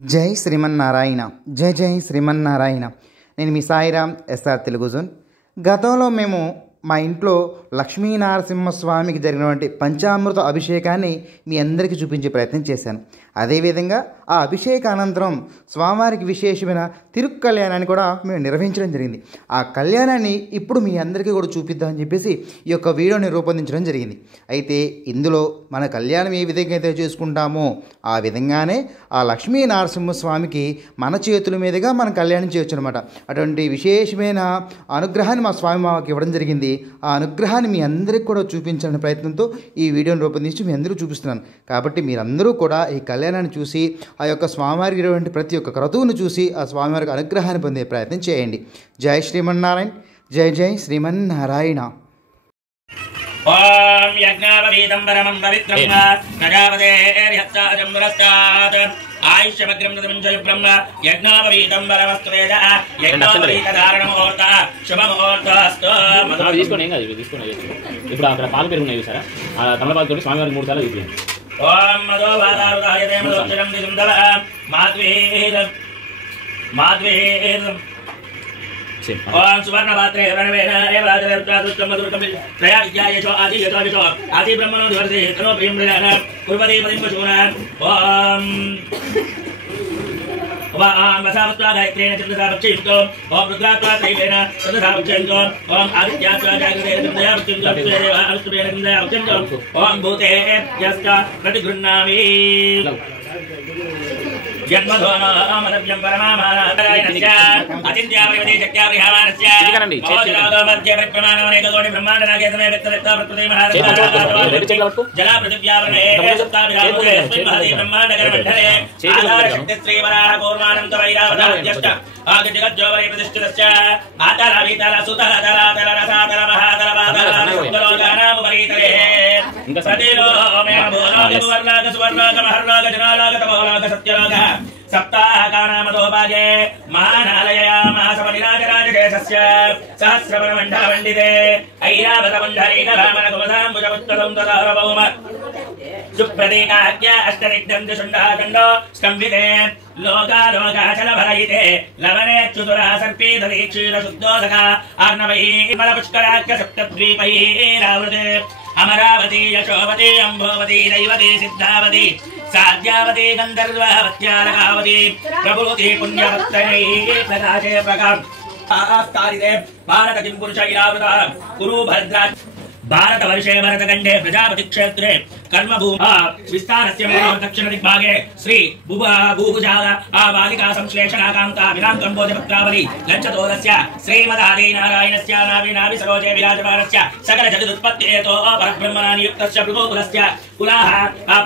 జై శ్రీమన్నారాయణ. జై జై శ్రీమన్నారాయణ. నేను మీ సాయిరామ్ ఎస్ఆర్ తెలుగు జోన్. గతంలో మేము మా ఇంట్లో లక్ష్మీనరసింహస్వామికి జరిగినటువంటి పంచామృత అభిషేకాన్ని మీ అందరికీ చూపించే ప్రయత్నం చేశాను. అదేవిధంగా ఆ అభిషేకానంతరం స్వామివారికి విశేషమైన తిరుక్కళ్యాణాన్ని కూడా మేము నిర్వహించడం జరిగింది. ఆ కళ్యాణాన్ని ఇప్పుడు మీ అందరికీ కూడా చూపిద్దామని చెప్పేసి ఈ యొక్క వీడియోని రూపొందించడం జరిగింది. అయితే ఇందులో మన కళ్యాణం ఏ విధంగా అయితే చేసుకుంటామో ఆ విధంగానే ఆ లక్ష్మీనరసింహస్వామికి మన చేతుల మీదుగా మనం కళ్యాణం చేయొచ్చు అనమాట. అటువంటి విశేషమైన అనుగ్రహాన్ని మా స్వామి మాకు ఇవ్వడం జరిగింది. ఆ అనుగ్రహాన్ని మీ అందరికీ కూడా చూపించాలనే ప్రయత్నంతో ఈ వీడియోని రూపొందించి మీ అందరూ చూపిస్తున్నాను. కాబట్టి మీరందరూ కూడా ఈ కళ్యాణాన్ని చూసి ఆ యొక్క స్వామివారికి ఇటువంటి ప్రతి ఒక్క క్రతువును చూసి ఆ స్వామివారికి అనుగ్రహాన్ని పొందే ప్రయత్నం చేయండి. జై శ్రీమన్నారాయణ. జై జై శ్రీమన్నారాయణ. ఓం యజ్ఞాపవీతం పరమం పవిత్రం ప్రజాపతేర్యత్సాజం పురస్తాత్ ఆయుష్యమగ్రం తదమించయు బ్రహ్మ యజ్ఞాపవీతం పరమస్తు వేద యజ్ఞాపవీత ధారణ ముహూర్త శుభ ముహూర్తస్తు. తీసుకోండి, ఏం కాదు, తీసుకోండి. ఇప్పుడు అక్కడ పాలు పెరుగున్నాయి సార్, ఆ తమలపాకు తోటి స్వామివారికి 3 సార్లు చూపించండి. ఓం మదో వాదారుదాయతే మదోక్షరం దిగుందల మాద్వేదం మాద్వేదం. ఓం సువర్ణపాత్రే రణవేణ రాజరత్నాదుష్టం మధురకం త్రయా విద్యాయేషో ఆది యథోవిషో ఆది బ్రహ్మణో దివర్ధే తనో ప్రియంబ్రయాన కుర్వదే పదింపశూన. ఓం ఓం వసావత్వా గాయత్రేణ చంద్రసా భక్షయుక్తో ఓం రుద్రాత్వా త్రైవేణ చంద్రసా భక్షయుక్తో ఓం ఆదిత్యాత్వా జాగృతేన చంద్రయా భక్షయుక్తో అప్సురేణ అప్సురేణ చంద్రయా భక్షయుక్తో ఓం భూతేభ్యస్త ప్రతిగృహ్ణామి. జన్మధోమనవ్యం పరమామానారాయణస్య అతిథ్యావృతి శక్త్యావృహామానస్య ఓజనాదో మధ్య పరిక్రమాణమనేకకోటి బ్రహ్మాండనాగే సమయ వ్యక్త ప్రకృతి మహారాజ జలా పృథివ్యావరణే సప్తాభిరాముదే అస్మిన్ మహదే బ్రహ్మాండగరమండలే ఆధార శక్తి శ్రీవరాహ కూర్మానంత వైరావతాద్యష్ట ఆగజగజ్జోవరే ప్రతిష్ఠితస్య ఆతల వీతల సుతల తల తల రసాతల మహాతల వాతల సుతలోకానాముపరీతలే సతిలోమేణ భూలోక సువర్ణాక సువర్ణాక మహర్లోక జనాలోక తపోలోక సత్యలోక సప్తాహకానామదోపాగే మహానాలయయామాసమనిరాజరాజకేశస్య సహస్రవనమండలమండితే ఐరావతమండలీకరామణకుమదాంబుజపుత్రదం తదారభౌమ సుప్రతీకాజ్ఞ అష్టదిగ్ధం దిశుండాఖండో స్కంభితే లోకాలోకాచలభరయితే లవనే చుతురా సర్పీధరీక్షీర శుద్ధోదక ఆర్ణవై మలపుష్కరాఖ్య సప్తద్వీపై రావృతే అమరావతి యశోవతి అంభోవతి దైవతి సిద్ధావతి సాధ్యావతి గంధర్వవత్యాలకావతి ప్రభుతి పుణ్యవత్తై ప్రకాశే ప్రకాశే భారత కింపురుష ఇరావృత కురు భద్రా భారతవర్షే భరతఖండే ప్రజాపతి క్షేత్రే కర్మభూమా విస్తారస్య దక్షిణ దిగ్భాగే శ్రీ భూభుజాల బాలికా సంశ్లేషణాకాంత విరాంకంబోధపత్రావళి లంచతోరస్య శ్రీమదాదినారాయణస్య నాభి సరోజే విరాజమానస్య సకల జగదుత్పత్తేతో పరబ్రహ్మణా నియుక్తస్య భృగోకులస్య కులాః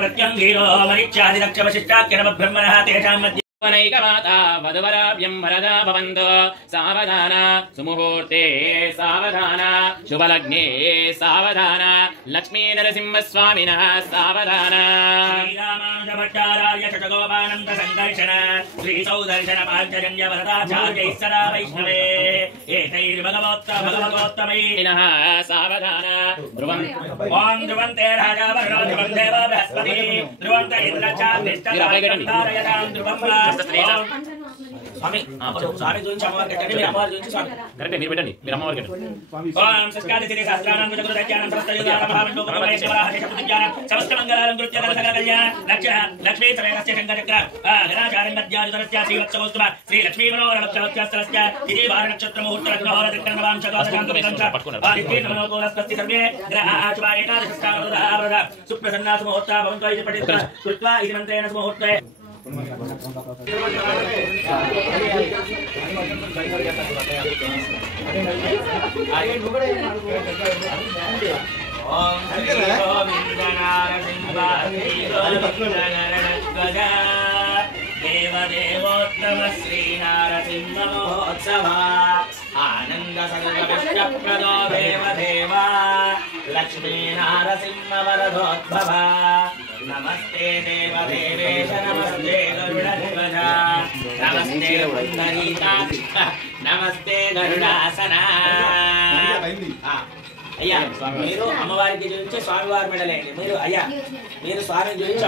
ప్రత్యంగీరో మరిచ్యాది లక్ష్యవశిష్టాఖ్యనవ బ్రహ్మణః తేషాం మధ్య నైకమాతా వధువరాభ్యం వరదా భవంతు సావధాన సుముహూర్తే సావధాన శుభలగ్నే సావధాన లక్ష్మీ నరసింహస్వామినః సావధాన. శ్రీరామానుజభట్టారార్య షటగోపానంద సంకర్షణ శ్రీ సౌదర్శన పాంచజన్య వరదాచార్యైః సదా వైష్ణవే ఏతైర్భగవోత్తమైనః సావధాన. ధ్రువం ఓం ధ్రువంతే రాజా వరుణో ధ్రువం దేవ బృహస్పతి ధ్రువంత ఇంద్రచార్యతారయతాం ధ్రువం. స్వామి స్వామి గురించి అమ్మవారు కట్టండి, మీరు అమ్మవారి గురించి స్వామి కరెక్టే, మీరు పెట్టండి, మీరు అమ్మవారు కట్టండి. ఓం సస్కాదితి సహస్రానాం విజగురుదజ్ఞానం సమస్తయుగానం మహామండోపరమేశ్వరాహ సమస్త మంగళాలం కృత్య సకల కళ్యాణ లక్ష్మీ సమేతస్య శంకరచక్ర గణాచార్యం మధ్యాయుధరస్య శ్రీవత్సవోస్తమ శ్రీ లక్ష్మీ మనోరమక్షవత్సరస్య తిథి వార నక్షత్ర ముహూర్త లగ్నహోర దిక్కరణవాం చతుర్దశాంతమిదంచ ఆదిత్యేర్నమనోకోలస్పతి సర్వే గ్రహాః ఏకాదశస్థానవృధ సుప్రసన్నా సుముహూర్త భవంతో ఇది పఠిత్వా కృత్వా ఇది మంత్రేణ సుముహూర్తే. దేవదేవోత్తమ శ్రీనారసింహ మహోత్సవ ఆనంద సంగమిష్టప్రదో దేవదేవ లక్ష్మీ నారసింహ వరదోద్భవ. నమస్తే దేవదేవేశ నమస్తే గరుడధ్వజ నమస్తే పుండరీకాక్ష నమస్తే గరుడాసన. అయ్యా మీరు అమ్మవారికి చూపించి స్వామివారి మెడలేండి. మీరు అయ్యా మీరు స్వామిని చూపించి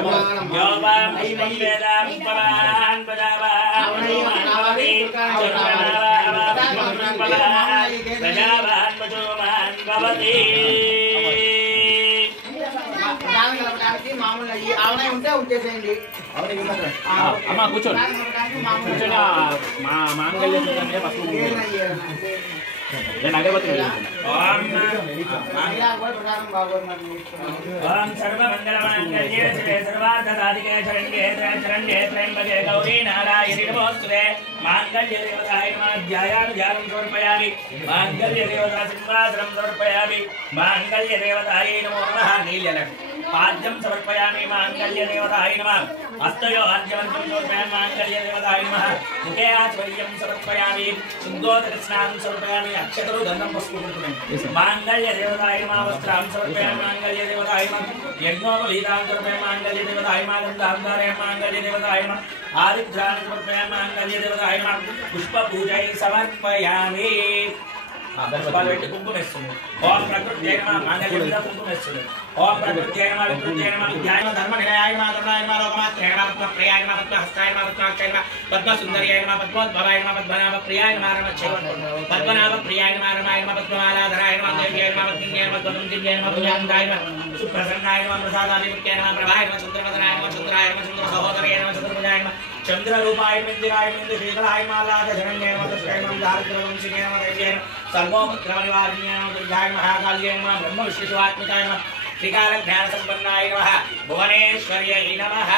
అమ్మ కూర్చోండి కూర్చొని మా మాంగళ్యం ఫస్ట్ నేను అగరబత్తి ఓం సర్వమంగళమాంగళ్యే శివే సర్వార్థసాధికే శరణ్యే శరణ్యే త్రయంబకే గౌరీ నారాయణి నమోస్తుతే మాంగళ్య దేవతాయ నమః ధ్యాయామి ధ్యానం సమర్పయామి మాంగళ్య దేవతా సింహాసనం సమర్పయామి మాంగళ్య దేవతాయై నమో నమః నీళ్యలం పాద్యం సమర్పయామి మాంగళ్య దేవతాయ నమః హస్తయో ఆద్యమంత్రం సమర్పయామి మాంగళ్య దేవతాయ నమః ముఖే ఆచమర్యం సమర్పయామి శుద్ధోదక స్నానం సమర్పయామి అక్షతలు గంధం పసుపు మాంగళ్య దేవతాయ నమః వస్త్రం సమర్పయామి మాంగళ్య దేవతాయ నమః యజ్ఞోపవీతాం సమర్పయామి మాంగళ్య దేవతాయ నమః గంధాంధారయామి మాంగళ్య దేవతాయ నమః ఆదిత్యాన్ని సమర్పయామి మాంగళ్య దేవతాయ నమః పుష్ప పూజై సమర్పయామి పెట్టి కుంకుమేస్తుంది. ఓం ప్రకృత్యై నమః మాంగళ్య మీద కుంకుమేస్తుంది. ఓం ప్రకృత్యై నమః వికృత్యై నమః విద్యాయ నమః ధర్మ నిలయాయ నమః కరుణాయ నమః లోకమాత్రేయ నమః పద్మప్రియాయ నమః పద్మహస్తాయ నమః పద్మాక్షాయ నమః పద్మసుందర్యాయ నమః పద్మోద్భవాయ నమః పద్మనాభ ప్రియాయ నమః పద్మనాభ ప్రియాయ నమః రమాయ నమః పద్మమాలాధరాయ నమః దేవ్యాయ నమః పద్మిన్యాయ నమః పద్మజిన్యాయ నమః పుణ్యాంగాయ నమః సుప్రసన్నాయ నమః ప్రసాదాధిపత్యాయ నమః ప్రభాయ నమః చంద్రవదనాయ నమః చంద్రాయ నమః చంద్ర సహోదరాయ నమః చంద్రభుజాయ నమః చంద్రరూపాయ ఇందిరాయ ఇంద్ర శీతలాయ మాలాద శరణ్యాయ నమః కృష్ణాయ నమః దారిద్ర్యవంశిన్యాయ నమః దైవ్యాయ నమః సర్వోపద్రవనివారిణ్యాయ నమః దుర్గాయ మహాకాళ్యాయ నమః బ్రహ్మ విష్ణుశివాత్మికాయ నమః శ్రీకాల జ్ఞాన సంపన్నాయ నమః భువనేశ్వర్యై నమః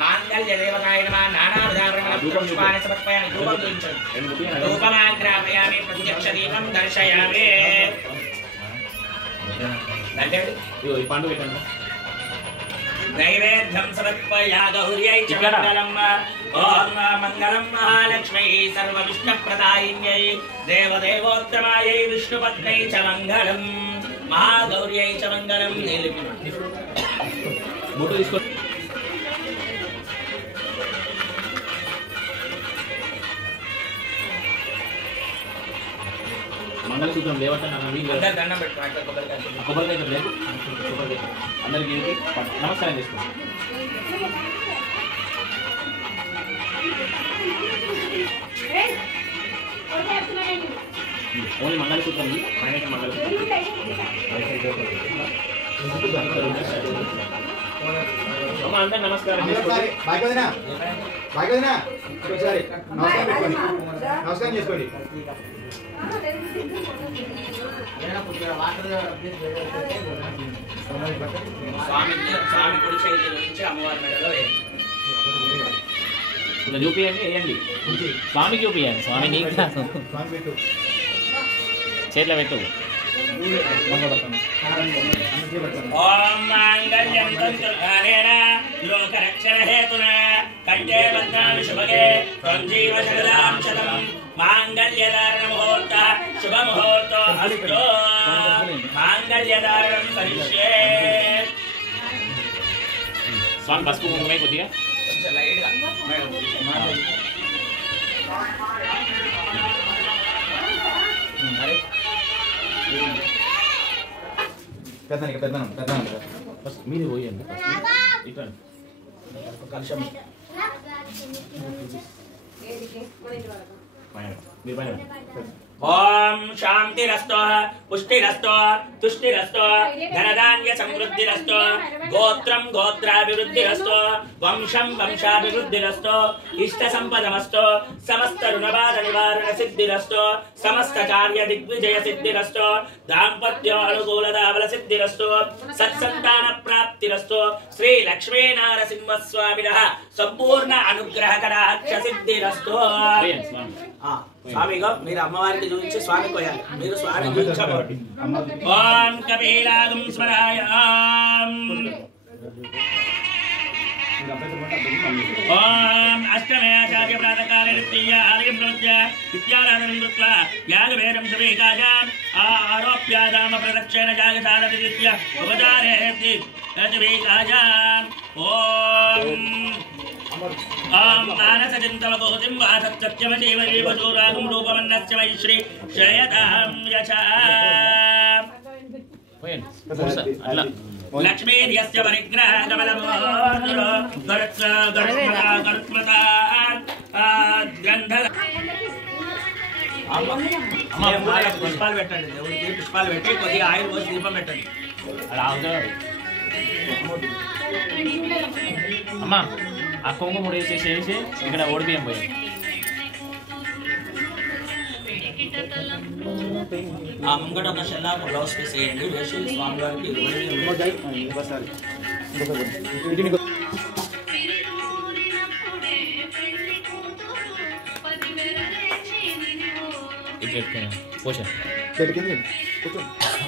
మాంగళ్య దేవతాయ నమః నానావిధాభరణ పుష్పాన్ని సమర్పయామి ధూపం దుంచండి ధూపమాగ్రాపయామి ప్రత్యక్ష దీపం దర్శయామి ఈ పండు పెట్టండి నైవేద్యం సమర్పయా గౌర్యై చ మంగళం ఓం మంగళం మహాలక్ష్మై సర్వ విష్ణుప్రదాయిన్యై దేవదేవోత్తమాయై విష్ణుపత్నై చ మంగళం మహాగౌర్యై చ మంగళం. బొట్టు తీసుకో మంగళసూత్రం లేవట దండం పెట్టుకోండి కొబ్బరికాయ లేదు కొబ్బరికాయ అందరికి నమస్కారం చేసుకోండి. ఓన్లీ మంగళసూత్రం పైన మంగళసూత్రం అందరు నమస్కారం చేసుకోండి. నమస్కారం చేసుకోండి. స్వామి కుడి చేతి నుంచి అమ్మవారి మెడలో ఇలా చూపియండి వేయండి స్వామికి చూపియండి స్వామి నీకు చేతిలో పెట్టు. ఓం మాంగళ్యం తంతునానేన లోకరక్షణ హేతునా కంఠే బధ్నామి శుభగే త్వం జీవ శరదాం శతం మాంగళ్యధారణ ముహూర్త శుభ ముహూర్తో అస్తు మాంగళ్యధారణం కరిష్యే. స్వామి పసుపు కుంకుమే కొద్దిగా కొంచెం లైట్గా మీరు పోయండి ఇక్కడ కలుషం మీరు పైన ఓం శాంతిరస్తో పుష్టిరస్తో తుష్టిరస్తో ధనధాన్య సమృద్ధిరస్తో గోత్రం గోత్రాభివృద్ధిరస్తో వంశం వంశాభివృద్ధిరస్తో ఇష్ట సంపదమస్తో సమస్త రుణబాధ నివారణ సిద్ధిరస్తో సమస్త కార్య దిగ్విజయ సిద్ధిరస్తో దాంపత్య అనుకూలతా బల సిద్ధిరస్తో సత్సంతాన ప్రాప్తిరస్తో శ్రీ లక్ష్మీ నారసింహస్వామినః సంపూర్ణ అనుగ్రహ కటాక్ష సిద్ధిరస్తో. స్వామిగా మీరు అమ్మవారికి చూపించి స్వామి పోయాలి. మీరు స్వామి చూపించబోండి. ఓం కపిలాగం స్మరాయాం ఓం అష్టమే ఆచార్య ప్రాతకాలే నిత్య ఆలయం ప్రవృత్య విద్యారాధనం కృత్వా యాగవేదం సవేకాజాం ఆరోప్యాదామ ప్రదక్షిణ జాగసారతి నిత్య ఉపచారేతి సవేకాజాం. ఓం మానసచింతమకోతిం వాసత్యమజీవజీవచూరాగం రూపమన్నస్య మైశ్రీ శ్రయతాం యశా. అట్లా లక్ష్మీ యస్య పరిగ్రహ కమలమో గరుత్మత గ్రంథ పుష్పాలు పెట్టండి, దేవుడికి పుష్పాలు పెట్టి కొద్దిగా ఆయిల్ పోసి దీపం పెట్టండి. అమ్మా ఆ కొంగు ముడేసేసి ఇక్కడ ఓడిపోయాం పోయి. ఆ ముంగట ఒక షెల్లా బ్లౌజ్ పీస్ వేయండి, వేసి స్వామివారికి పోసా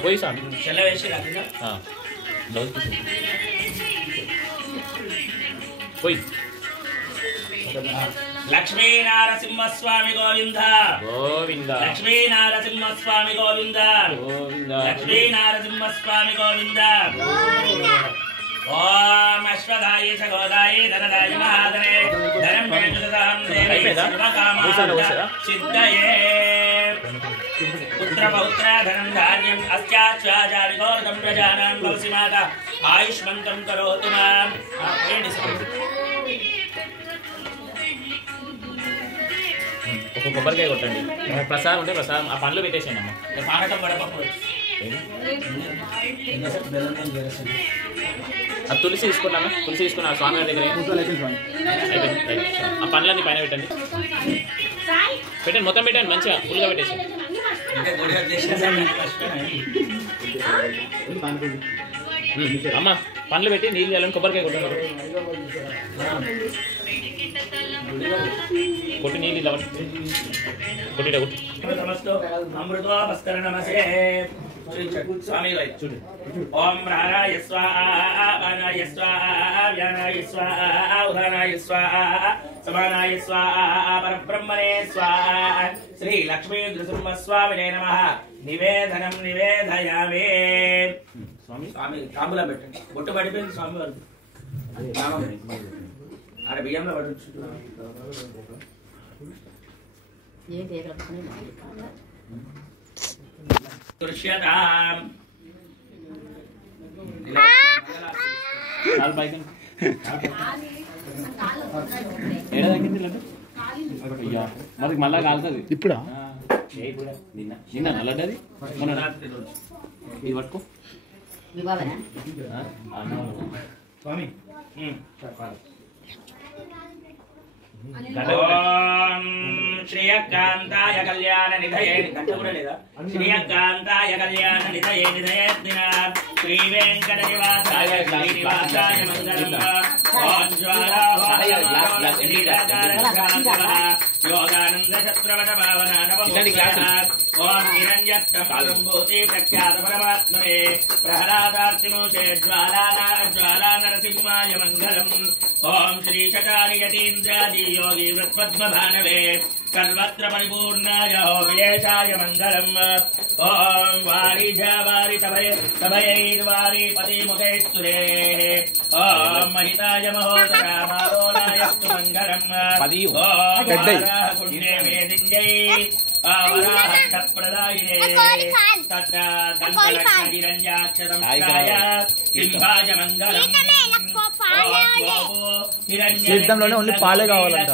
పోయి సార్ షెల్ల వేసి రాకుండా బ్లౌజ్ పీస్ పోయి. లక్ష్మీ నారసింహస్వామి గోవింద గోవింద, లక్ష్మీ నారసింహస్వామి గోవింద, గోవింద, లక్ష్మీ నారసింహస్వామి గోవింద. ఓం అశ్వదాయ చ గోదాయ ధనదాయ మహాధనే ధనం మేజుదాం దేవై సర్వకామార్థ సిద్ధయే. పుత్ర పౌత్ర ధనం ధాన్యం అస్యాచార్యగోర్గం ప్రజానాం భవసి మాత ఆయుష్మంతం కరోతు మాం. ఒక కొబ్బరికాయ కొట్టండి, ప్రసాదం ఉంటే ప్రసాదం ఆ పండ్లు పెట్టేసాను అమ్మ. పానకం పడపప్పు ఆ తులసి తీసుకున్నాను, తులసి తీసుకున్నా స్వామివారి దగ్గర అయిపోయింది. ఆ పండ్లన్నీ పైన పెట్టండి, పెట్టండి మొత్తం పెట్టండి, మంచిగా ఫుల్గా పెట్టేసి. అమ్మ పండ్లు పెట్టి నీళ్ళు వెళ్ళని కొబ్బరికాయ కొట్టండి, కొట్టి నీళ్ళు ఇలా కొట్టిట కొట్టి. అమృతోపస్కరణమసే స్వామి చూడు. ఓం ప్రాణాయ స్వాహ ప్రాణాయ స్వాహ వ్యానాయ స్వాహ ఉదానాయ స్వాహ సమానాయ స్వాహ పరబ్రహ్మణే స్వాహ. శ్రీ లక్ష్మీ నృసింహస్వామినే నమః. నివేదనం నివేదయామి. స్వామి స్వామి తాంబూలం పెట్టండి, బొట్టు పడిపోయింది స్వామి వారు ఆడ బియ్యంలో పడవచ్చు. దృశ్యతాం మనకి మళ్ళా కాలుతుంది ఇప్పుడా? నిన్న నిన్న నల్లది మన ఇది పట్టుకో స్వామి. శ్రీయకాంతాయ కళ్యాణ నిధయే గంట కూడా లేదా? శ్రీయకాంతాయ కళ్యాణ నిధయే నిధయే దిన శ్రీ వెంకట నివాసాయ శ్రీనివాసాయ మంగళం. ఓం యోగానంద చక్రవట భావన ఓం హిరణ్యస్తంభూతి ప్రఖ్యాత పరమాత్మనే ప్రహ్లాదార్తిమోచే జ్వాలా నరసింహాయ మంగళం. ఓం శ్రీ చకారి యతీంద్రాది యోగి వృత్పద్మభానవే సర్వత్ర పరిపూర్ణాయ వియేషాయ మంగళం. ఓం వారిజావారి సభయైర్వారి పతిముఖైస్తురే. ఓం మహితాయ మహోదరామాలోలాయస్తు మంగళం. ఓం వారాహకుండే వేదింజై వరాహప్రదాయినే తద్దండహిరణ్యాక్షరంకాయ సింహాయ మంగళం. తీర్థంలోనే ఓన్లీ పాలే కావాలంట.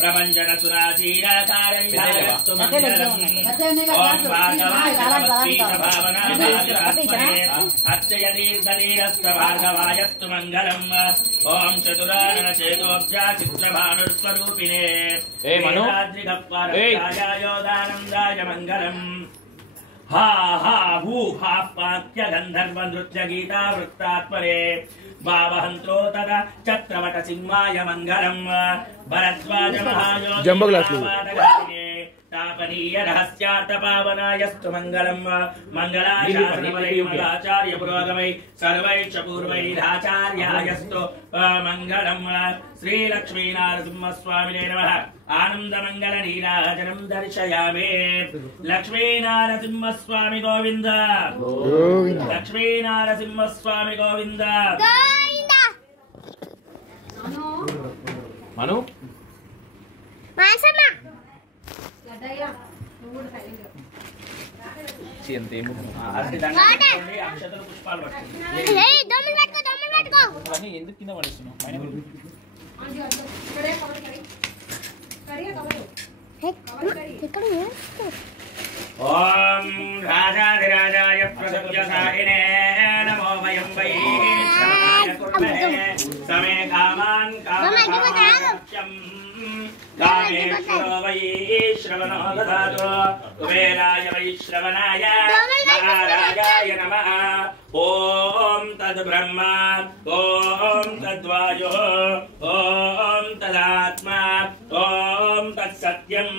ప్రపంచన సురాచీరాచారస్తు మంగళం. ఓం భార్గవాయస్తు భార్గవాయస్తు మంగళం. ఓం చతురానన చేతోబ్జా చిత్రభానుస్వరూపిణే యోదానందాయ మంగళం. హా హా హూ హా పాక్య గంధర్వ నృత్య గీతా వృత్తాత్మరే భావహంత్రో తదా చక్రవట సింహాయ మంగళం. భరద్వాజ మహాయోగి తాపనీయ రహస్యార్థ పావనాయస్తు మంగళం. మంగళాచార్య పురోగమై సర్వైశ్చ పూర్వైరాచార్యాయస్తు మంగళం. శ్రీ లక్ష్మీ నారసింహస్వామినే నమః. ఆనంద మంగళ నీరాజనం దర్శయామి. లక్ష్మీ నారసింహస్వామి గోవింద, లక్ష్మీ నారసింహస్వామి గోవింద. మను అక్షతలు పుష్పాలు పట్టుకోండి. ఎందుకు కింద పడేస్తున్నావు పైన ఓం రాజాధిరాజాయ ప్రసవ్యసాయినే నమో వయం వై శ్రవణాయ కుర్మహే సమే కామాన్ కామకామాఖ్యం కామేశ్వరో వై శ్రవణో దదాతు కుబేరాయ వై శ్రవణాయ మహారాజాయ నమః. ఓం తద్బ్రహ్మ ఓం తద్వాయో ఓం తదాత్మా ఓం తత్సత్యం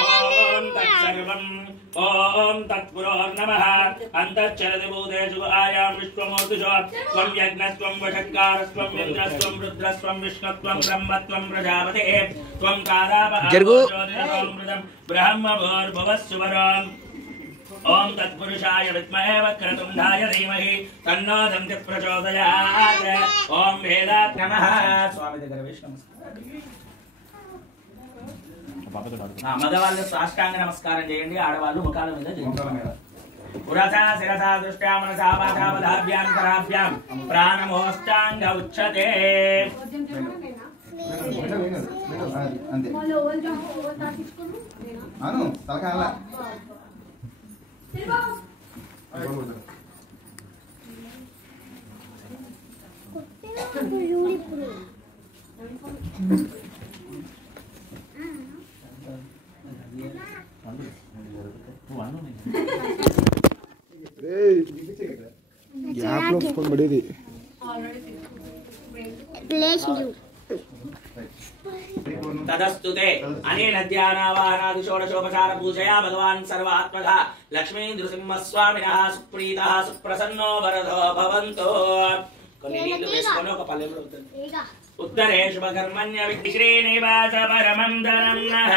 ఓం తత్సర్వం ఓం తత్పురోర్నమః. అంతఃచరతి భూతేషు ఆయాం విశ్వమూర్తిషు త్వం యజ్ఞస్త్వం వషట్కారస్త్వం ఇంద్రస్త్వం రుద్రస్త్వం విష్ణుత్వం బ్రహ్మత్వం ప్రజాపతే త్వం కాదాపహారం బ్రహ్మభూర్భువస్సువరం. ఓం తత్పురుషాయ విద్మహే వక్రతుండాయ ధీమహి తన్నో దంతి ప్రచోదయాత్. ఓం వేదాత్ నమః. స్వామి దగ్గర వేసి మగవాళ్ళు సాష్టాంగ నమస్కారం చేయండి, ఆడవాళ్ళు ముఖాల మీద చేయండి. పురసా శిరసా దృష్ట్యా మనసా పాఠావధాభ్యాం కరాభ్యాం ప్రాణమోష్టాంగ ఉచ్యతే. तदस्तुते अनेन ध्यानावाहनादि षोडशोपचार पूजया भगवान् सर्वात्मकः लक्ष्मी नृसिंहस्वामिनः सुप्रीतः सुप्रसन्नो वरदो भवन्तु. उत्तरे शुभकर्मण्य विद्धि श्रीनिवास परमं धनं नः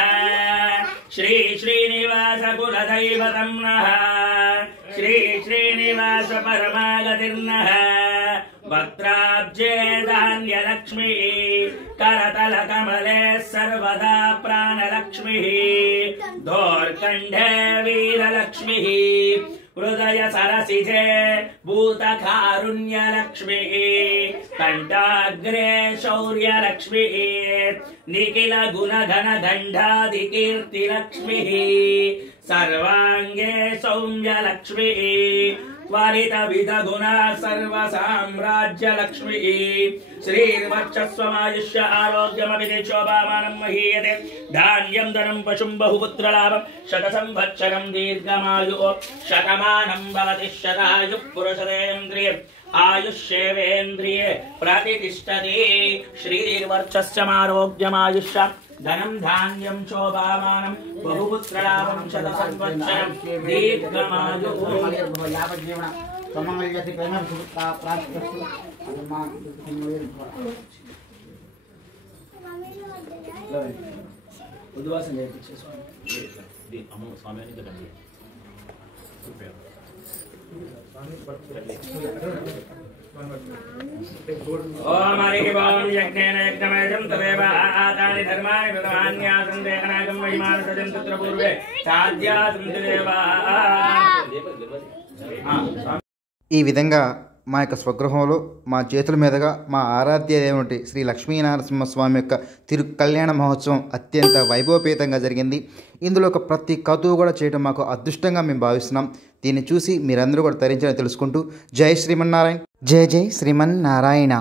श्री श्रीनिवास कुलदैवतं नः श्री श्रीनिवास परमागतिर्नः. वक्त्राब्जे धान्यलक्ष्मी करतलकमले सर्वदा प्राणलक्ष्मीः दोर्कण्ठे वीरलक्ष्मीः हृदय सरसिजे भूतकारुण्यलक्ष्मीः कण्ठाग्रे शौर्यलक्ष्मीः निखिल गुणघन दण्डाधिकीर्तिलक्ष्मीः सर्वाङ्गे सौम्यलक्ष्मीः त्वरित विध गुण सर्व साम्राज्य लक्ष्मी श्रीर्वक्षस्वमायुष्य आरोग्यमपि शोभामानं महीयते. धान्यं धनं पशुं बहुपुत्रलाभं शतसंवत्सरं दीर्घमायुः शतमानं भवति शतायुः पुरुषतेन्द्रिय आयुष्येवेन्द्रिये प्रतिष्ठति. श्रीर्वर्चस्वमारोग्यमायुष्य धनं धान्यं शोभामानं बहुपुत्रलाभं शतसंवत्सरं दीर्घमायुः. ఉద్వాసం చేయించే స్వామి ఓం హరి ఓం యజ్ఞేన యజ్ఞమేజం తదేవ ఆతాని ధర్మాని ప్రథమాన్యాసం దేహనాగం మహిమానసజం తత్ర పూర్వే సాధ్యాసం దేవా. ఈ విధంగా మా యొక్క స్వగృహంలో మా చేతుల మీదుగా మా ఆరాధ్య దేవుని శ్రీ లక్ష్మీనరసింహస్వామి యొక్క తిరు కళ్యాణ మహోత్సవం అత్యంత వైభవపేతంగా జరిగింది. ఇందులో ఒక ప్రతి కతువు కూడా చేయడం మాకు అదృష్టంగా మేము భావిస్తున్నాం. దీన్ని చూసి మీరందరూ కూడా తరించాలని తెలుసుకుంటూ జై శ్రీమన్నారాయణ. జై జై శ్రీమన్నారాయణ.